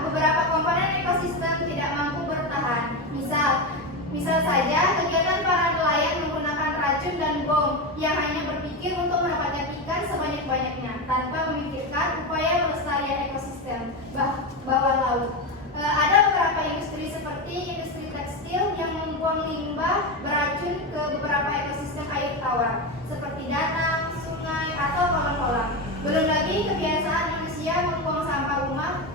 beberapa komponen ekosistem tidak mampu bertahan. Misal saja kegiatan para nelayan menggunakan racun dan bom yang hanya berpikir untuk mendapatkan ikan sebanyak-banyaknya tanpa memikirkan upaya pelestarian ekosistem bawah laut. Ada beberapa industri seperti industri tekstil yang membuang limbah beracun ke beberapa ekosistem air tawar seperti danau, sungai, atau kolam-kolam. Belum lagi kebiasaan manusia membuang sampah rumah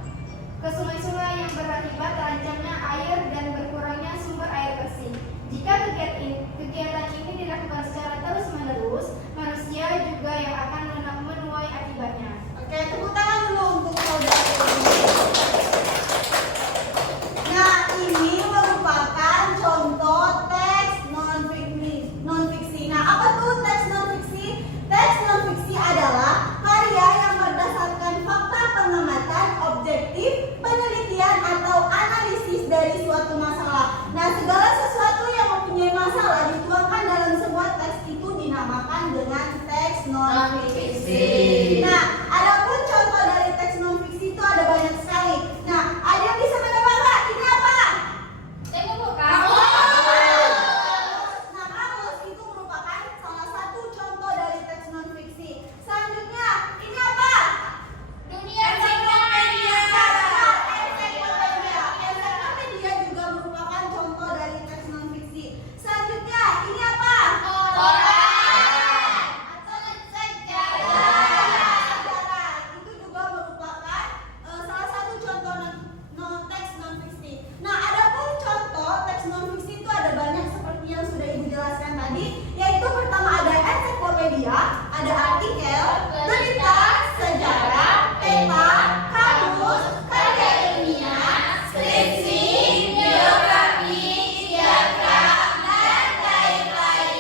ke sungai-sungai yang berakibat terancamnya air dan berkurangnya sumber air bersih. Jika kegiatan ini dilakukan secara terus-menerus, manusia juga yang akan menuai akibatnya. Oke, tepuk tangan dulu untuk saudara. Nah, ini merupakan contoh teks non-fiksi. Nah, apa tuh teks non-fiksi? Teks non-fiksi adalah karya yang berdasarkan fakta pengamatan, objektif, penelitian atau analisis dari suatu masalah. Nah, segala sesuatu yang mempunyai masalah dituangkan dalam sebuah teks itu dinamakan dengan teks non-fiksi. Nah, adapun contoh dari teks non-fiksi itu ada banyak sekali. Nah, ada yang bisa menebak nggak? Ini apa? Nah, kamus itu merupakan salah satu contoh dari teks non-fiksi. Selanjutnya, ini apa? Ensiklopedia juga merupakan contoh dari teks non-fiksi. Selanjutnya, ini apa? Sejarah. Itu juga merupakan salah satu contoh teks non-fiksi. Nah, adapun contoh teks non-fiksi itu ada banyak seperti yang sudah Ibu jelaskan tadi, yaitu pertama ada ensiklopedia, ada artikel, berita, sejarah, peta, kamus, karya ilmiah, skripsi, biografi, diagram, dan lain-lain.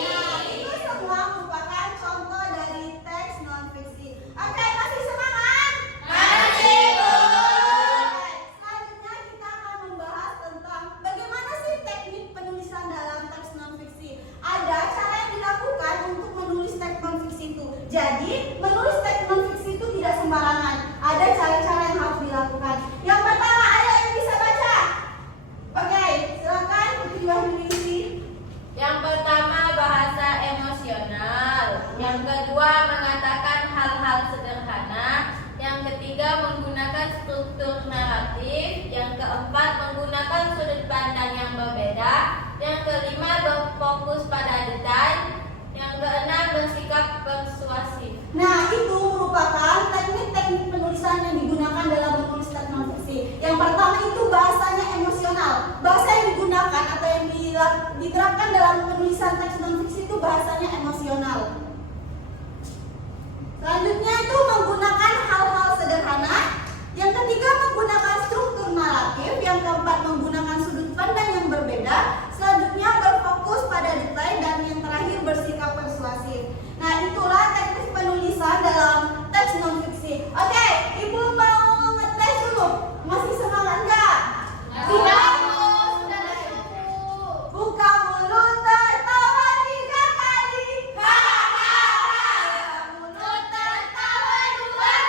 Itu semua merupakan contoh dari teks non-fiksi. Oke, masih semangat? Masih, Bu. Selanjutnya kita akan membahas tentang bagaimana sih teknik penulisan dalam teks non-fiksi. Ada cara yang dilakukan untuk menulis teks non-fiksi itu. Jadi, menulis teks non-fiksi itu tidak sembarangan. Ada cara-cara yang harus dilakukan. Yang pertama, ada yang bisa baca? Oke, silakan Putri Wahyuningsi. Yang pertama, bahasa emosional. Yang kedua, mengatakan hal-hal sederhana. Yang ketiga, menggunakan struktur naratif. Yang keempat, menggunakan sudut pandang yang berbeda. Yang kelima, berfokus pada detail. Yang keenam, bersikap persuasif. Nah, itu merupakan teknik-teknik penulisan yang digunakan dalam menulis teks non-fiksi. Yang pertama itu bahasanya emosional. Bahasa yang digunakan atau yang diterapkan dalam penulisan teks non-fiksi itu bahasanya emosional. Selanjutnya itu menggunakan hal-hal sederhana. Yang ketiga, menggunakan struktur naratif. Yang keempat, menggunakan sudut pandang yang berbeda. Selanjutnya, berfokus pada detail. Dan yang terakhir, bersikap persuasif. Nah, itulah teknik penulisan dalam teks non-fiksi. Oke, Ibu mau ngetes dulu. Masih semangat nggak? Sudah? Buka mulut, tertawa 3 kali. Buka mulut, tertawa 2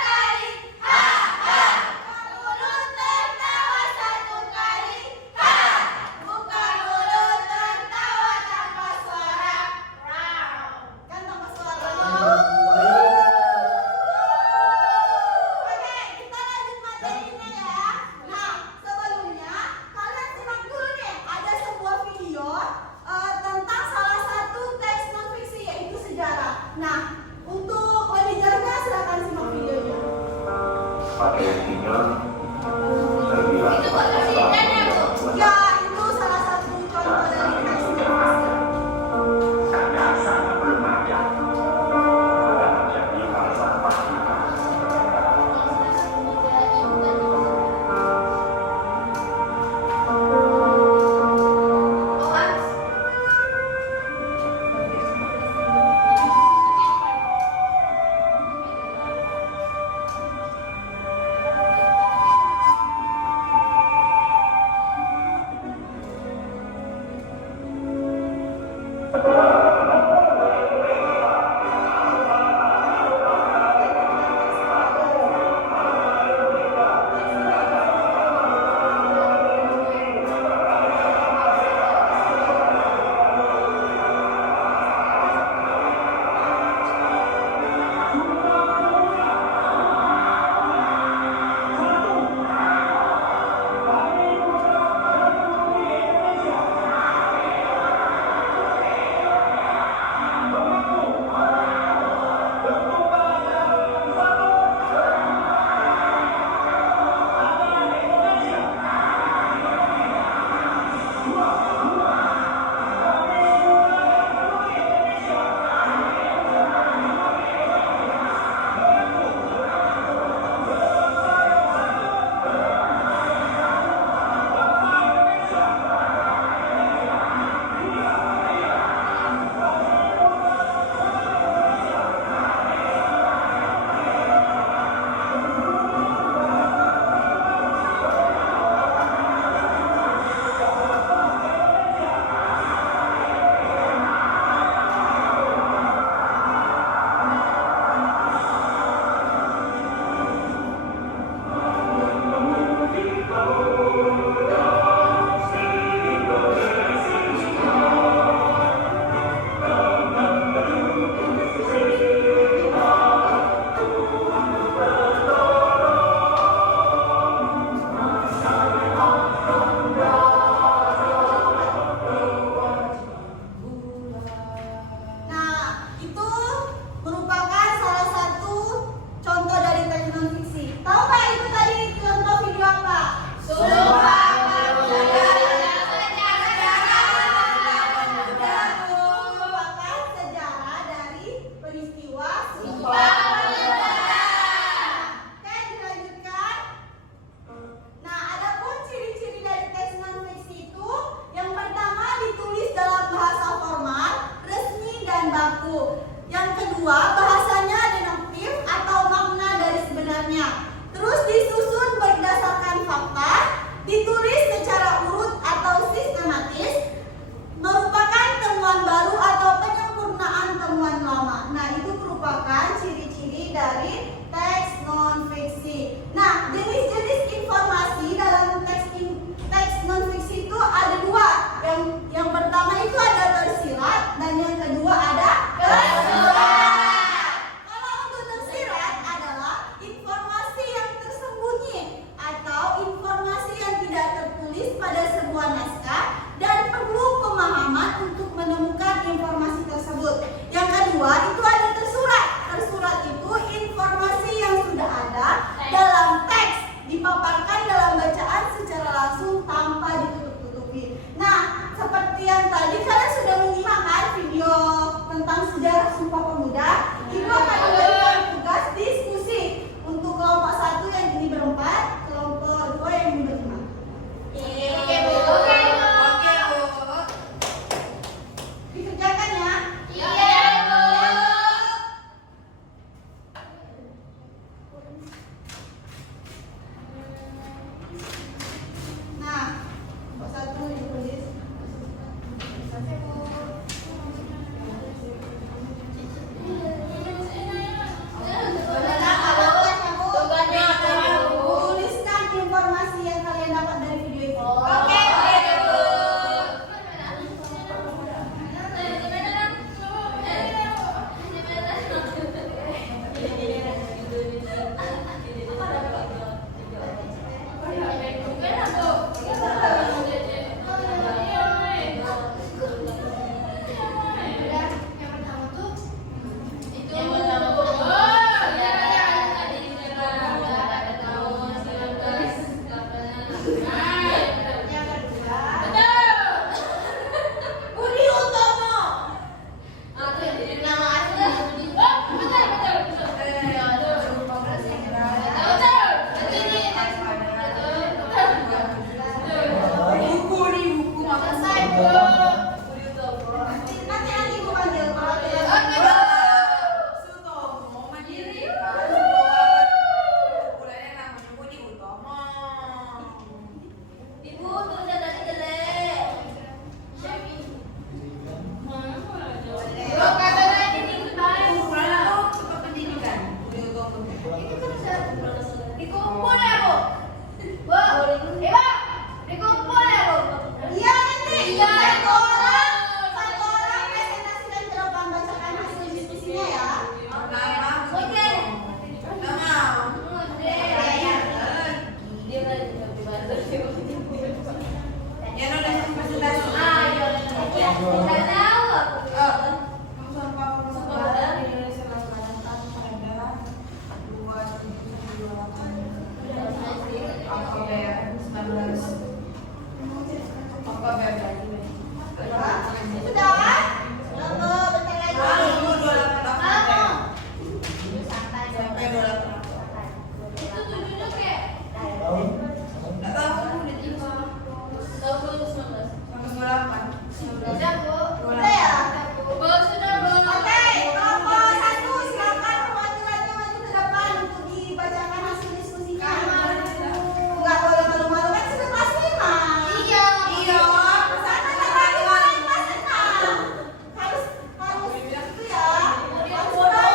seperti yang tadi kalian sudah menyimak kan video tentang sejarah Sumpah Pemuda. Ibu akan memberikan tugas diskusi untuk kelompok 1 yang ini berempat, kelompok 2 yang ini berlima. Oke, Bu. Oke, Bu. Dikerjakan ya. Iya, Bu. Nah, kelompok 1 ditulis. Tugasnya apa, Bu? Tuliskan informasi yang kalian dapat dari video itu. Oke, Bu. Udah, yang pertama tuh Itu yang pertama, Bu. yang kedua Budi Utomo. selesai Bu. Nanti ibu panggil kalau tidak. Ibu, tulisan tadi jelek. Bro, kata tadi minggu depan. Dikumpul ya Bu. Bu, Ibu, dikumpul ya Bu. Iya nanti. Iya. Satu orang presentasikan jawaban bacakan hasil diskusinya ya. Oke. Dia lagi di buzzer. Nggak tahu aku. Sudah? Sudah bentar lagi. Itu tujuhnya kayak tahun 2019. Udah Bu. Udah ya? Bu, sudah, Bu. Oke, kelompok 1 silakan perwakilannya maju ke depan untuk dibacakan hasil diskusinya. Enggak boleh malu-malu kan sudah kelas 5. Iya. Sana lagi mulai kelas 6. Harus itu ya. Harus foto.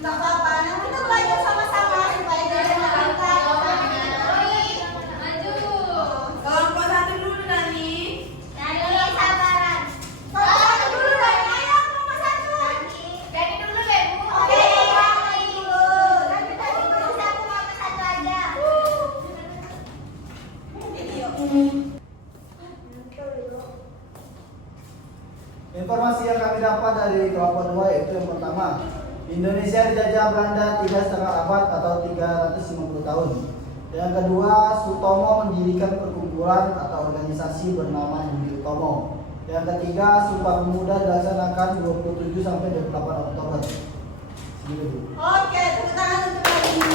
Enggak apa-apa, nanti kita belajar sama-sama supaya jadi anak pintar. Maju. Nani sabaran. Kelompok 1 dulu dong. Ayo kelompok 1. Dari dulu deh Bu. Oke, lagi dulu. Nanti tadi belum satu kelompok 1 aja. Informasi yang kami dapat dari kelompok 2 yaitu yang pertama, Indonesia dijajah Belanda 3,5 abad atau 350 tahun. Yang kedua, Sutomo mendirikan perkumpulan atau organisasi bernama Budi Utomo. Yang ketiga, Sumpah Pemuda dilaksanakan 27 sampai 28 Oktober. Segitu, Bu. Oke, tepuk tangan untuk hari ini.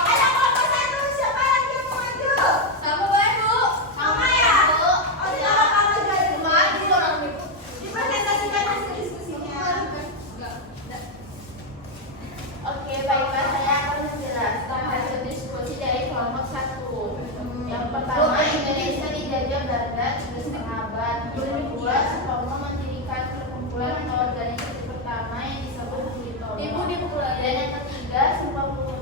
Ada kelompok 1, siapa lagi yang mau maju? Kamu boleh, Bu. Sama ya? Bu. Oh, tidak apa-apa maju aja. Maju orang itu. Dipresentasikan hasil diskusinya. Oke, baiklah, saya akan menjelaskan hasil diskusi dari kelompok 1. Yang pertama, Indonesia dijajah Belanda 3,5 abad. Yang kedua, Sutomo mendirikan perkumpulan atau organisasi pertama yang disebut Budi Utomo. Dan yang ketiga, Sumpah Pemuda